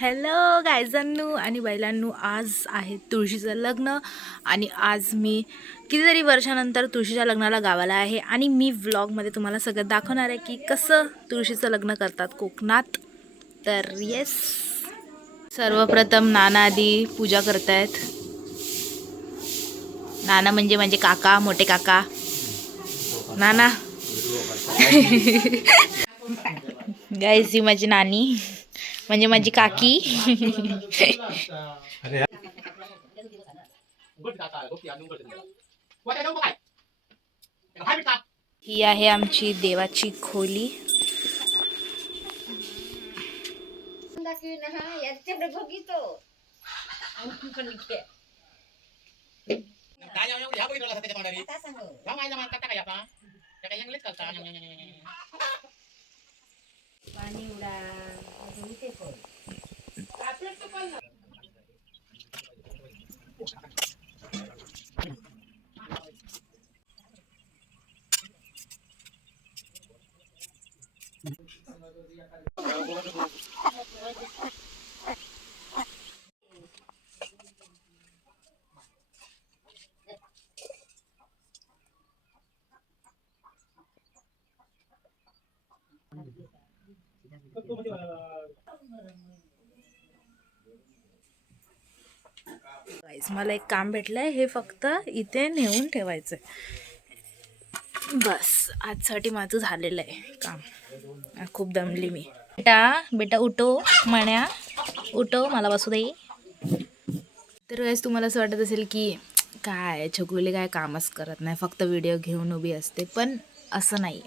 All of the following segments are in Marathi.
हॅलो गायजांनू आणि बैलांनू आज आहे तुळशीचं लग्न आणि आज मी कितीतरी वर्षानंतर तुळशीच्या लग्नाला गावाला आहे आणि मी व्लॉगमध्ये तुम्हाला सगळं दाखवणार आहे की कसं तुळशीचं लग्न करतात कोकणात. तर येस सर्वप्रथम नाना आधी पूजा करतायत. नाना म्हणजे माझे काका मोठे काका. नाना. गायस ही माझी नानी. म्हणजे माझी काकी ही आहे आमची देवाची खोली काय जाऊ ह्या बघितलं त्याच्या मला एक काम भेटलंय. हे फक्त इथे नेऊन ठेवायचं बस आजसाठी माझं झालेलं आहे काम. खूप दमली मी. बेटा बेटा उठो म्हण्या उठो मला बसू दे. तर गाईस तुम्हाला असं वाटत असेल की काय छकुली काय कामच करत नाही. फक्त व्हिडिओ घेऊन उभी असते पण असं नाही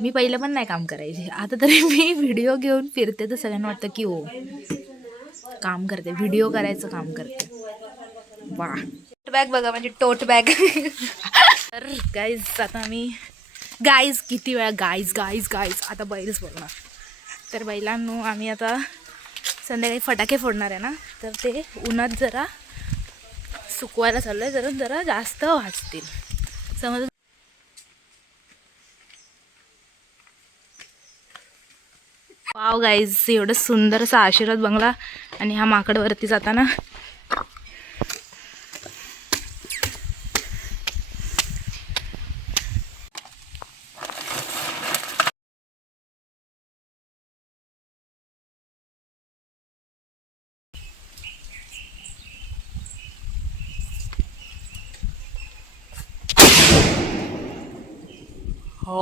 मी पहिलं पण नाही काम करायचे. आता तरी मी व्हिडिओ घेऊन फिरते तर सगळ्यांना वाटतं की हो काम करते. व्हिडिओ करायचं काम करते. वा टोट बॅग बघा म्हणजे टोट बॅग तर गाईज आता मी गाईज किती वेळा गाईज गाईज गाईज आता बैलच बोलणार तर बैलांनो आम्ही आता संध्याकाळी फटाके फोडणार आहे ना? तर ते उन्हात जरा सुकवायला चाललं आहे जरा जरा जास्त वाचतील समज वाव गाईज एवढं सुंदर असा आशीर्वाद बंगला. आणि हा माकडवरती जाताना. हो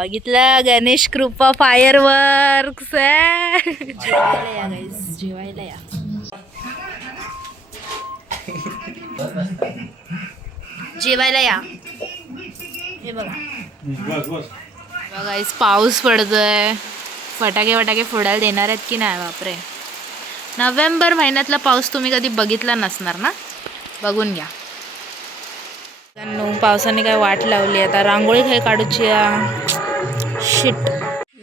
बघितलं गणेश कृपा फायर वर्क जेवायला या गाईज जेवायला या. जेवायला या. हे बघा. बघा गाईज पाऊस पडतोय. फटाके फटाके फोडायला देणार आहेत की नाही? बापरे. नोव्हेंबर महिन्यातला पाऊस तुम्ही कधी बघितला नसणार ना? बघून घ्या. पावसाने काय वाट लावली आता रांगोळी काय काढूची शिट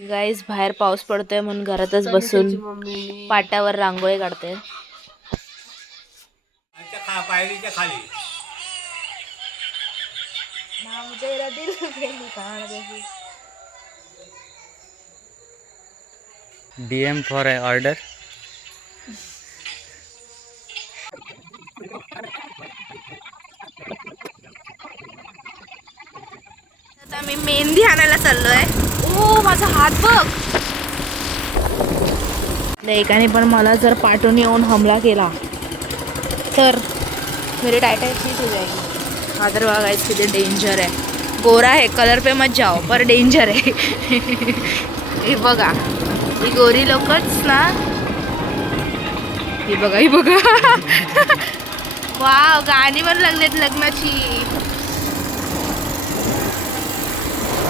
गाईज बाहेर पाऊस पडतोय म्हणून घरातच बसून पाटावर रांगोळी काढते खा पायरीच्या खाली. DM for a order. आता मी मेहंदी आणायला चाललोय. ओ माझा हात बघ. त्या एकाने पण मला जर पाठवून येऊन हमला केला तर मेरी टायटा ठीक हो जाईल हा तर बघायचं किती डेंजर आहे. गोरा आहे कलर पे मत जाओ पर डेंजर आहे. हे बघा ही गोरी लोकच ना. ही बघा ही बघा. वा गाणी पण लागलेत लग्नाची.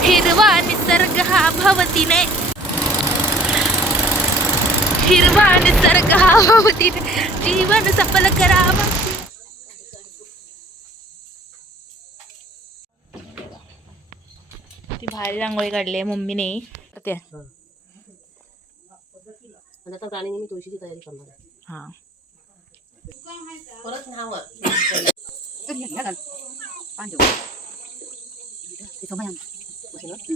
हिरवा निसर्ग हा भवतीने हिरवा निसर्ग हा भवतीने जीवन सफल करावा ती भारी रांगोळी काढली आहे मम्मीने ते आणि आता राणीने मी तुळशीची तयारी करणार आहे हा परत नंबर होते.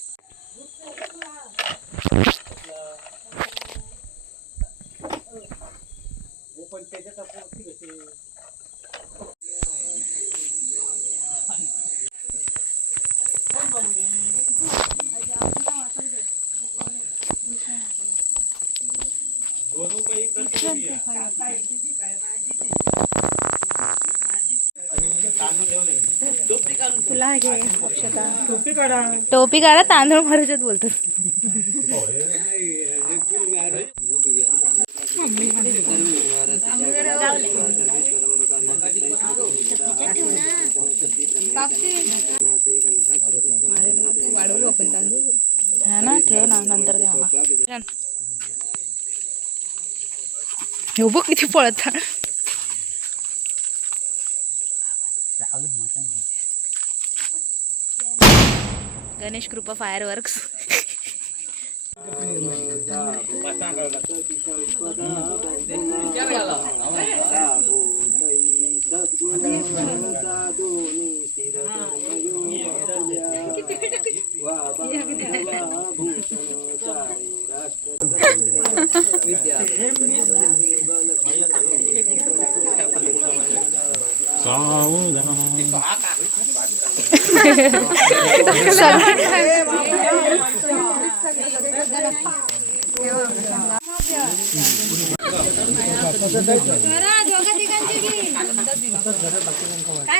टोपी काढा. तांदूळ भरायच्यात बोलतात हा ना ठेव ना नंतर दे मला हे बघ किती पळत गणेश कृपा फायर वर्क्स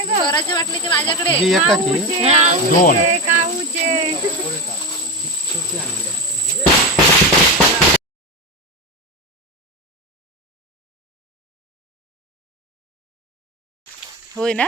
स्वराच्या वाटले माझ्याकडे होय ना?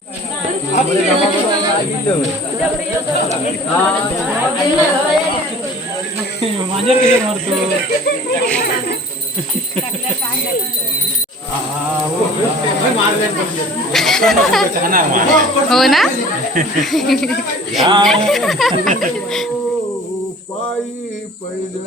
ना पायी पैदल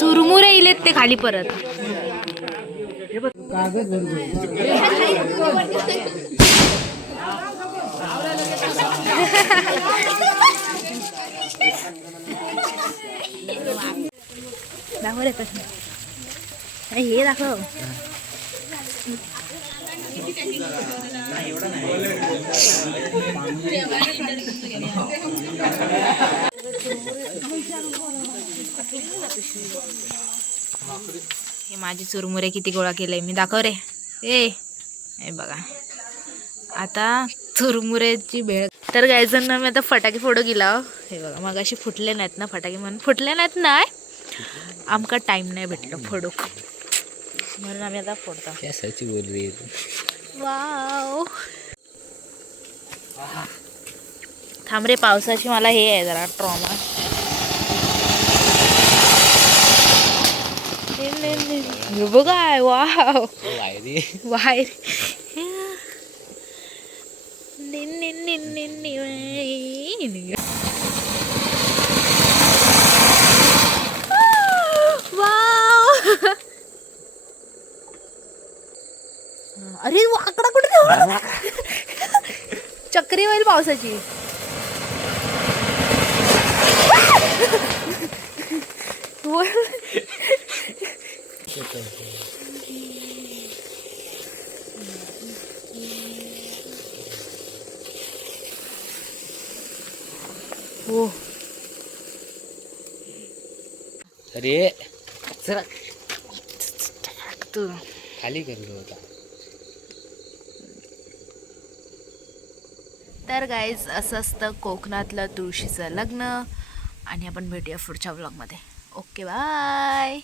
चुरमुरे इलेत ते खाली परत. दाखव रे हे दाखव. हे माझे चुरमुरे किती गोळा केले मी दाखव रे. ए हे बघा. आता चुरमुऱ्याची भेळ. तर गायजन मी आता फटाके फोडू गेला हो. हे. बघा मग अशी फुटले नाहीत ना फटाके म्हणून. फुटले नाहीत ना? आमका टाइम नाही भेटलो फोडूक म्हणून आम्ही आता फोडतो. बोल वाव थांब रे पावसाची मला हे आहे जरा ट्रॉमा बघाय वाव वायरी बाहेर निन निन निन निन निन. वाव अरे वाकडा कुठे ठेवला? चक्री होईल पावसाची. हो. अरे जरा तू खाली करलो होता. तर गाईज असं असतं कोकणातलं तुळशीचं लग्न. आणि आपण भेटूया पुढच्या ब्लॉगमध्ये ओके बाय